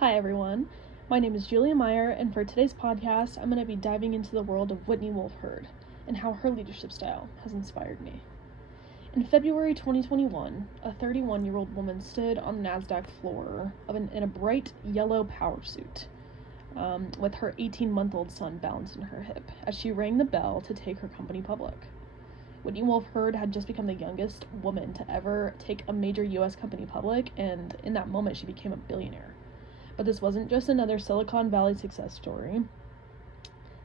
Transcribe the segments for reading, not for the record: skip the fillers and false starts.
Hi everyone, my name is Julia Meyer, and for today's podcast, I'm going to be diving into the world of Whitney Wolfe Herd and how her leadership style has inspired me. In February 2021, a 31-year-old woman stood on the NASDAQ floor in a bright yellow power suit, with her 18-month-old son balanced in her hip as she rang the bell to take her company public. Whitney Wolfe Herd had just become the youngest woman to ever take a major U.S. company public, and in that moment she became a billionaire. But this wasn't just another Silicon Valley success story.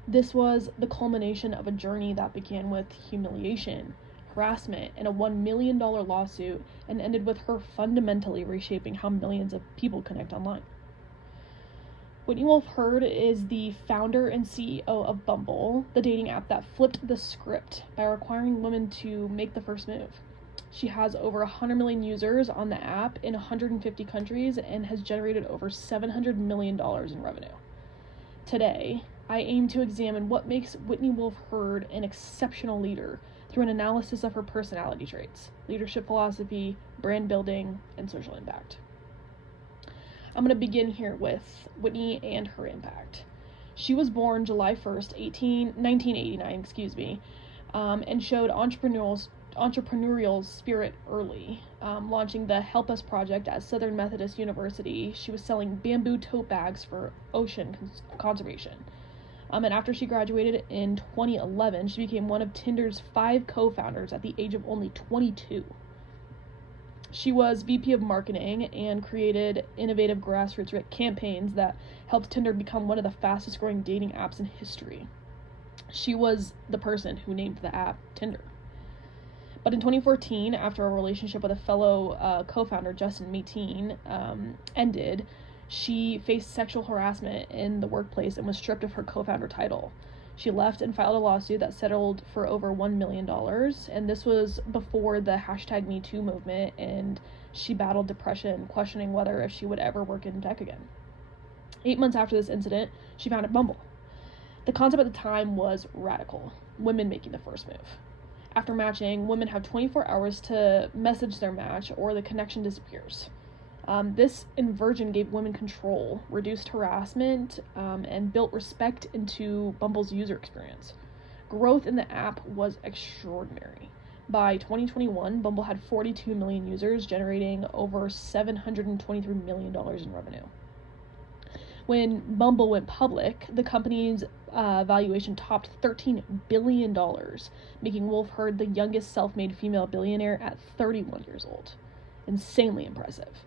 This was the culmination of a journey that began with humiliation, harassment, and a $1 million lawsuit, and ended with her fundamentally reshaping how millions of people connect online. Whitney Wolfe Herd is the founder and CEO of Bumble, the dating app that flipped the script by requiring women to make the first move. She has over 100 million users on the app in 150 countries and has generated over $700 million in revenue. Today, I aim to examine what makes Whitney Wolfe Herd an exceptional leader through an analysis of her personality traits, leadership philosophy, brand building, and social impact. I'm going to begin here with Whitney and her impact. She was born July 1st, 1989, and showed entrepreneurial spirit early, launching the Help Us project at Southern Methodist University. She was selling bamboo tote bags for ocean conservation. And after she graduated in 2011, she became one of Tinder's 5 co-founders at the age of only 22. She was VP of marketing and created innovative grassroots campaigns that helped Tinder become one of the fastest growing dating apps in history. She was the person who named the app Tinder. But in 2014, after a relationship with a fellow co-founder, Justin Mateen, ended, she faced sexual harassment in the workplace and was stripped of her co-founder title. She left and filed a lawsuit that settled for over $1 million, and this was before the #MeToo movement, and she battled depression, questioning whether if she would ever work in tech again. 8 months after this incident, she founded Bumble. The concept at the time was radical: women making the first move. After matching, women have 24 hours to message their match or the connection disappears. This inversion gave women control, reduced harassment, and built respect into Bumble's user experience. Growth in the app was extraordinary. By 2021, Bumble had 42 million users, generating over $723 million in revenue. When Bumble went public, the company's valuation topped $13 billion, making Wolfe Herd the youngest self-made female billionaire at 31 years old. Insanely impressive.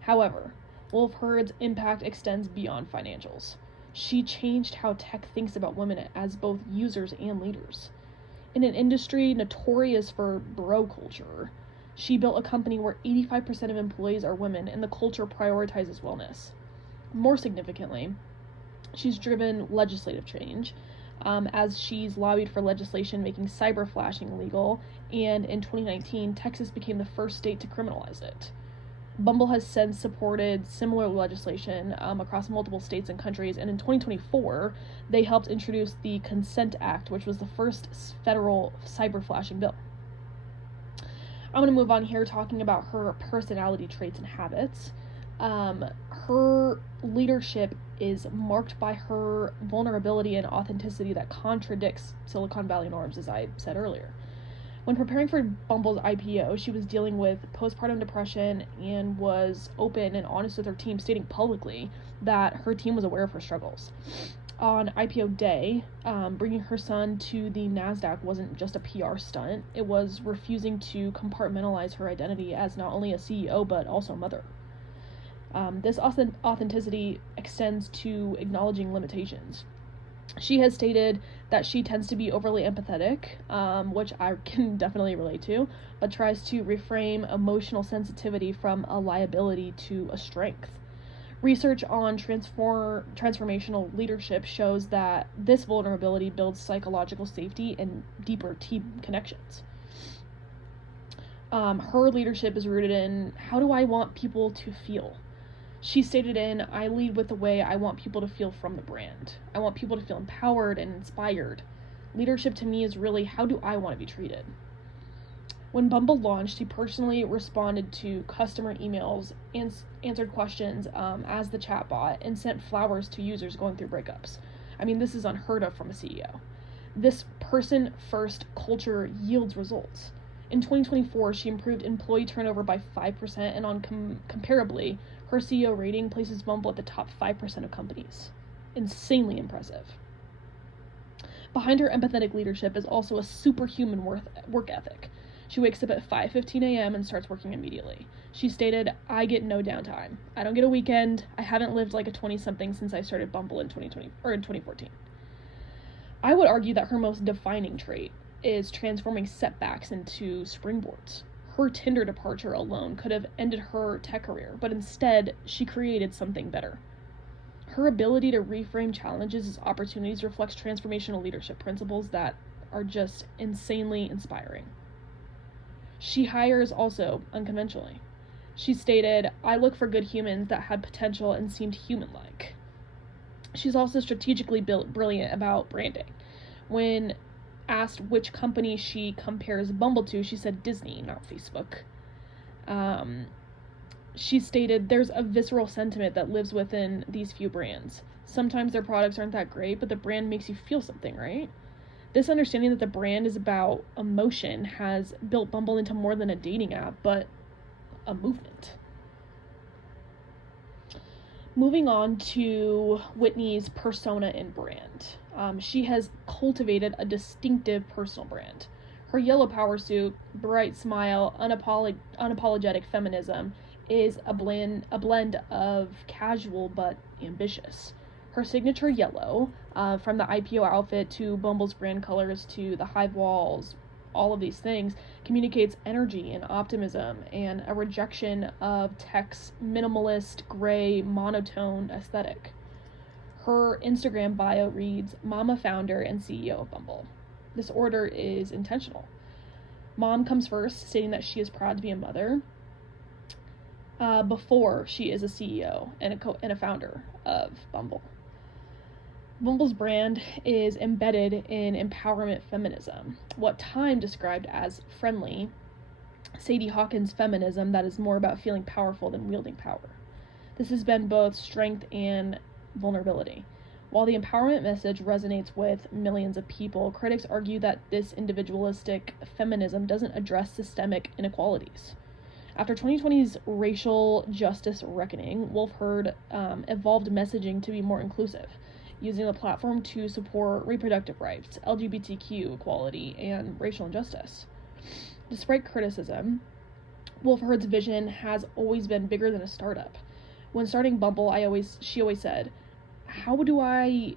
However, Wolfe Herd's impact extends beyond financials. She changed how tech thinks about women as both users and leaders. In an industry notorious for bro culture, she built a company where 85% of employees are women and the culture prioritizes wellness. More significantly, she's driven legislative change, as she's lobbied for legislation making cyber flashing legal, and in 2019, Texas became the first state to criminalize it. Bumble has since supported similar legislation across multiple states and countries, and in 2024, they helped introduce the Consent Act, which was the first federal cyber flashing bill. I'm going to move on here talking about her personality traits and habits. Her leadership is marked by her vulnerability and authenticity that contradicts Silicon Valley norms, as I said earlier. When preparing for Bumble's IPO, she was dealing with postpartum depression and was open and honest with her team, stating publicly that her team was aware of her struggles. On IPO day, bringing her son to the NASDAQ wasn't just a PR stunt. It was refusing to compartmentalize her identity as not only a CEO, but also a mother. This authenticity extends to acknowledging limitations. She has stated that she tends to be overly empathetic, which I can definitely relate to, but tries to reframe emotional sensitivity from a liability to a strength. Research on transformational leadership shows that this vulnerability builds psychological safety and deeper team connections. Her leadership is rooted in, how do I want people to feel? She stated I lead with the way I want people to feel from the brand. I want people to feel empowered and inspired. Leadership to me is really, how do I want to be treated? When Bumble launched, he personally responded to customer emails, answered questions as the chatbot, and sent flowers to users going through breakups. I mean, this is unheard of from a CEO. This person-first culture yields results. In 2024, she improved employee turnover by 5%, and comparably, her CEO rating places Bumble at the top 5% of companies. Insanely impressive. Behind her empathetic leadership is also a superhuman work ethic. She wakes up at 5:15 a.m. and starts working immediately. She stated, "I get no downtime. I don't get a weekend. I haven't lived like a 20-something since I started Bumble in 2014. I would argue that her most defining trait is transforming setbacks into springboards. Her Tinder departure alone could have ended her tech career, but instead, she created something better. Her ability to reframe challenges as opportunities reflects transformational leadership principles that are just insanely inspiring. She hires also unconventionally. She stated, "I look for good humans that had potential and seemed human-like." She's also strategically brilliant about branding. When asked which company she compares Bumble to, she said Disney, not Facebook. She stated, "There's a visceral sentiment that lives within these few brands. Sometimes their products aren't that great, but the brand makes you feel something, right?" This understanding that the brand is about emotion has built Bumble into more than a dating app, but a movement. Moving on to Whitney's persona and brand. She has cultivated a distinctive personal brand. Her yellow power suit, bright smile, unapologetic feminism is a blend of casual but ambitious. Her signature yellow, from the IPO outfit to Bumble's brand colors to the hive walls, all of these things, communicates energy and optimism and a rejection of tech's minimalist, gray, monotone aesthetic. Her Instagram bio reads, "Mama, founder, and CEO of Bumble." This order is intentional. Mom comes first, stating that she is proud to be a mother, before she is a CEO and a founder of Bumble. Bumble's brand is embedded in empowerment feminism, what Time described as friendly, Sadie Hawkins feminism that is more about feeling powerful than wielding power. This has been both strength and vulnerability. While the empowerment message resonates with millions of people, critics argue that this individualistic feminism doesn't address systemic inequalities. After 2020's racial justice reckoning, Wolfe Herd evolved messaging to be more inclusive, using the platform to support reproductive rights, LGBTQ equality, and racial injustice. Despite criticism, Wolfe Herd's vision has always been bigger than a startup. When starting Bumble, she always said, "How do I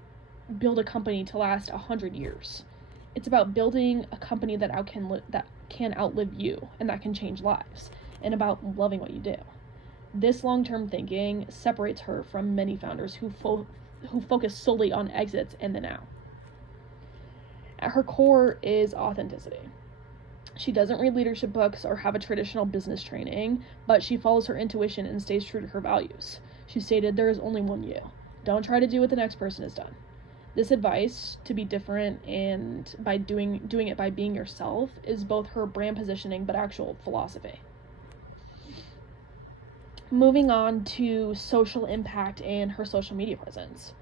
build a company to last 100 years? It's about building a company that can outlive you and that can change lives, and about loving what you do." This long-term thinking separates her from many founders who focus solely on exits and the now. At her core is authenticity. She doesn't read leadership books or have a traditional business training, but she follows her intuition and stays true to her values. She stated, "There is only one you. Don't try to do what the next person has done." This advice to be different and by doing it by being yourself is both her brand positioning but actual philosophy. Moving on to social impact and her social media presence.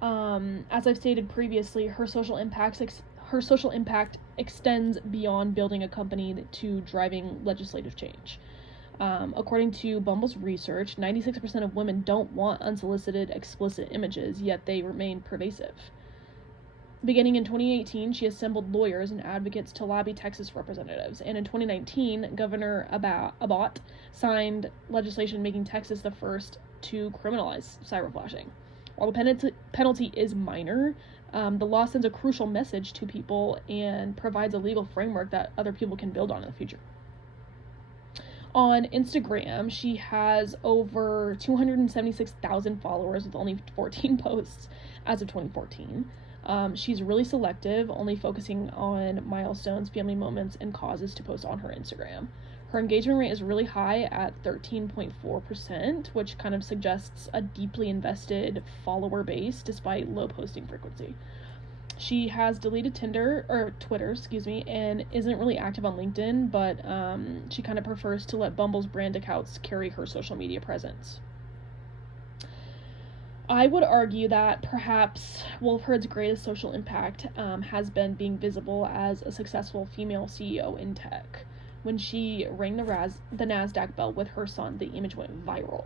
As I've stated previously, her social impact extends beyond building a company to driving legislative change. According to Bumble's research, 96% of women don't want unsolicited, explicit images, yet they remain pervasive. Beginning in 2018, she assembled lawyers and advocates to lobby Texas representatives, and in 2019, Governor Abbott signed legislation making Texas the first to criminalize cyberflashing. While the penalty is minor, the law sends a crucial message to people and provides a legal framework that other people can build on in the future. On Instagram, she has over 276,000 followers with only 14 posts as of 2014. She's really selective, only focusing on milestones, family moments, and causes to post on her Instagram. Her engagement rate is really high at 13.4%, which kind of suggests a deeply invested follower base despite low posting frequency. She has deleted Twitter, and isn't really active on LinkedIn, but she kind of prefers to let Bumble's brand accounts carry her social media presence. I would argue that perhaps Wolfe Herd's greatest social impact has been being visible as a successful female CEO in tech. When she rang the NASDAQ bell with her son, the image went viral.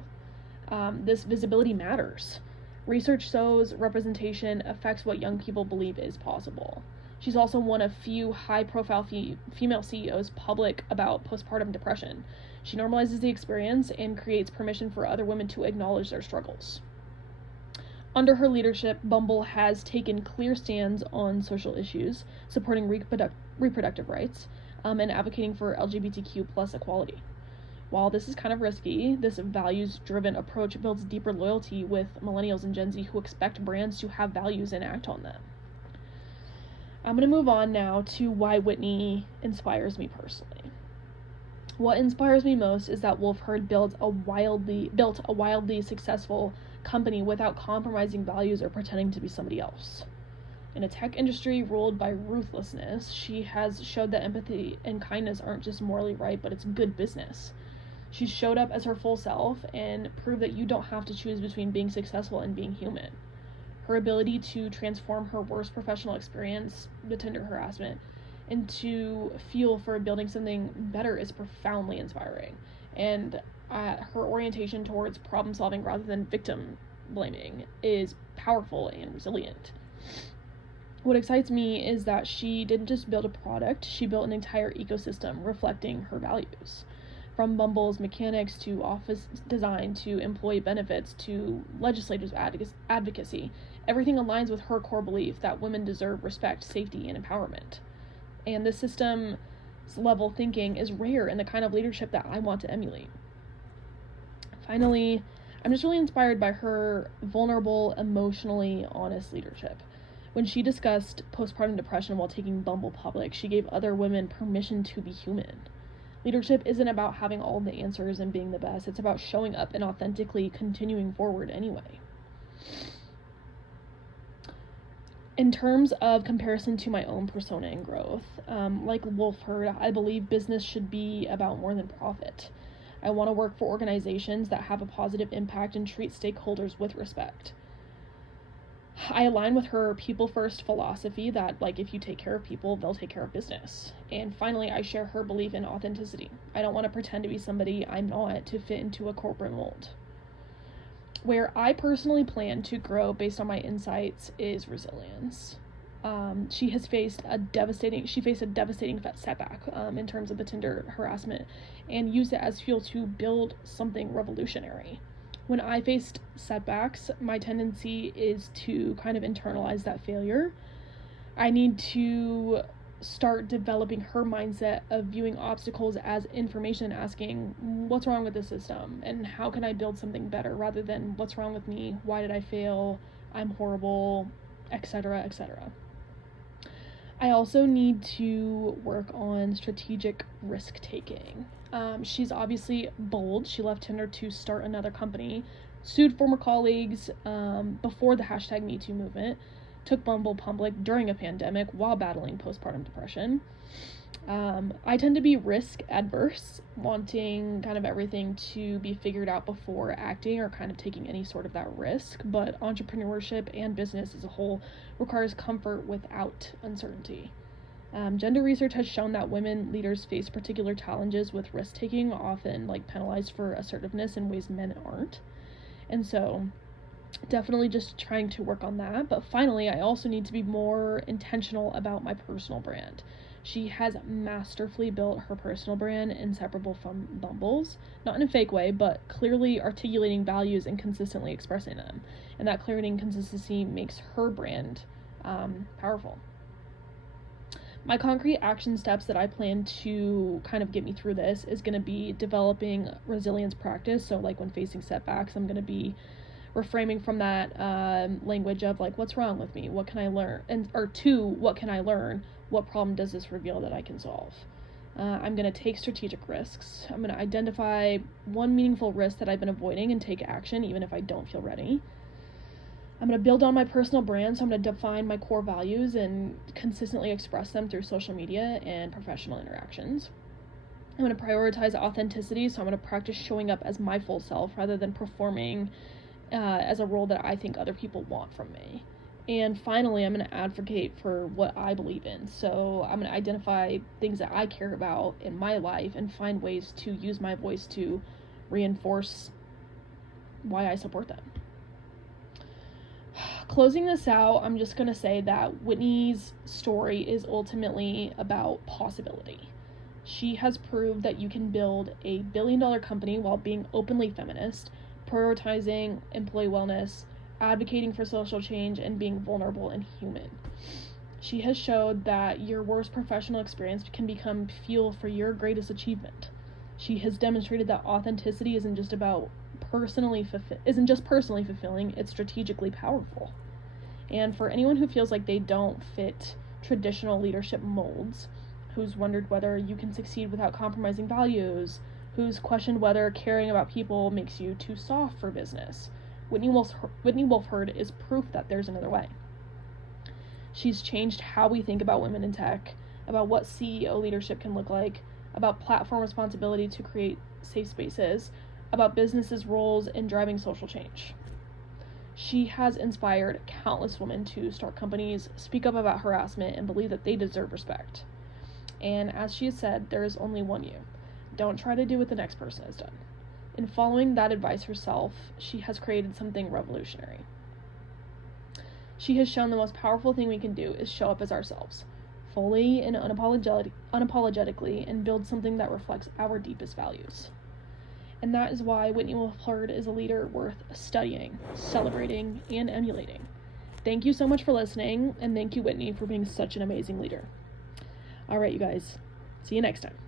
This visibility matters. Research shows representation affects what young people believe is possible. She's also one of few high-profile female CEOs public about postpartum depression. She normalizes the experience and creates permission for other women to acknowledge their struggles. Under her leadership, Bumble has taken clear stands on social issues, supporting reproductive rights, and advocating for LGBTQ plus equality. While this is kind of risky, this values-driven approach builds deeper loyalty with millennials and Gen Z who expect brands to have values and act on them. I'm going to move on now to why Whitney inspires me personally. What inspires me most is that Wolfe Herd built a wildly successful company without compromising values or pretending to be somebody else. In a tech industry ruled by ruthlessness, she has showed that empathy and kindness aren't just morally right, but it's good business. She showed up as her full self and proved that you don't have to choose between being successful and being human. Her ability to transform her worst professional experience, the Tinder harassment, into fuel for building something better is profoundly inspiring. And her orientation towards problem solving rather than victim blaming is powerful and resilient. What excites me is that she didn't just build a product, she built an entire ecosystem reflecting her values. From Bumble's mechanics to office design to employee benefits to legislative advocacy, everything aligns with her core belief that women deserve respect, safety, and empowerment. And this system's level thinking is rare in the kind of leadership that I want to emulate. Finally, I'm just really inspired by her vulnerable, emotionally honest leadership. When she discussed postpartum depression while taking Bumble public, she gave other women permission to be human. Leadership isn't about having all the answers and being the best. It's about showing up and authentically continuing forward anyway. In terms of comparison to my own persona and growth, like Wolfe Herd, I believe business should be about more than profit. I want to work for organizations that have a positive impact and treat stakeholders with respect. I align with her people-first philosophy that, like, if you take care of people, they'll take care of business. And finally, I share her belief in authenticity. I don't want to pretend to be somebody I'm not to fit into a corporate mold. Where I personally plan to grow based on my insights is resilience. She faced a devastating setback in terms of the Tinder harassment and used it as fuel to build something revolutionary. When I faced setbacks, my tendency is to kind of internalize that failure. I need to start developing her mindset of viewing obstacles as information, asking what's wrong with the system and how can I build something better, rather than what's wrong with me, why did I fail, I'm horrible, etc., etc. I also need to work on strategic risk taking. She's obviously bold. She left Tinder to start another company, sued former colleagues before the #MeToo movement, took Bumble public during a pandemic while battling postpartum depression. I tend to be risk adverse, wanting kind of everything to be figured out before acting or kind of taking any sort of that risk, but entrepreneurship and business as a whole requires comfort without uncertainty. Gender research has shown that women leaders face particular challenges with risk-taking, often penalized for assertiveness in ways men aren't. And so definitely just trying to work on that. But finally, I also need to be more intentional about my personal brand. She has masterfully built her personal brand inseparable from Bumble's, not in a fake way, but clearly articulating values and consistently expressing them. And that clarity and consistency makes her brand powerful. My concrete action steps that I plan to kind of get me through this is going to be developing resilience practice. So when facing setbacks, I'm going to be reframing from that language of what's wrong with me? What can I learn? What can I learn? What problem does this reveal that I can solve? I'm going to take strategic risks. I'm going to identify one meaningful risk that I've been avoiding and take action even if I don't feel ready. I'm going to build on my personal brand, so I'm going to define my core values and consistently express them through social media and professional interactions. I'm going to prioritize authenticity, so I'm going to practice showing up as my full self rather than performing as a role that I think other people want from me. And finally, I'm going to advocate for what I believe in. So I'm going to identify things that I care about in my life and find ways to use my voice to reinforce why I support them. Closing this out, I'm just going to say that Whitney's story is ultimately about possibility. She has proved that you can build a billion-dollar company while being openly feminist, prioritizing employee wellness, advocating for social change, and being vulnerable and human. She has showed that your worst professional experience can become fuel for your greatest achievement. She has demonstrated that authenticity isn't just personally fulfilling, it's strategically powerful. And for anyone who feels like they don't fit traditional leadership molds, who's wondered whether you can succeed without compromising values, who's questioned whether caring about people makes you too soft for business, Whitney Wolfe Herd is proof that there's another way. She's changed how we think about women in tech, about what CEO leadership can look like, about platform responsibility to create safe spaces, about businesses' roles in driving social change. She has inspired countless women to start companies, speak up about harassment, and believe that they deserve respect. And as she has said, there is only one you. Don't try to do what the next person has done. In following that advice herself, she has created something revolutionary. She has shown the most powerful thing we can do is show up as ourselves, fully and unapologetically, and build something that reflects our deepest values. And that is why Whitney Wolfe Herd is a leader worth studying, celebrating, and emulating. Thank you so much for listening, and thank you, Whitney, for being such an amazing leader. All right, you guys. See you next time.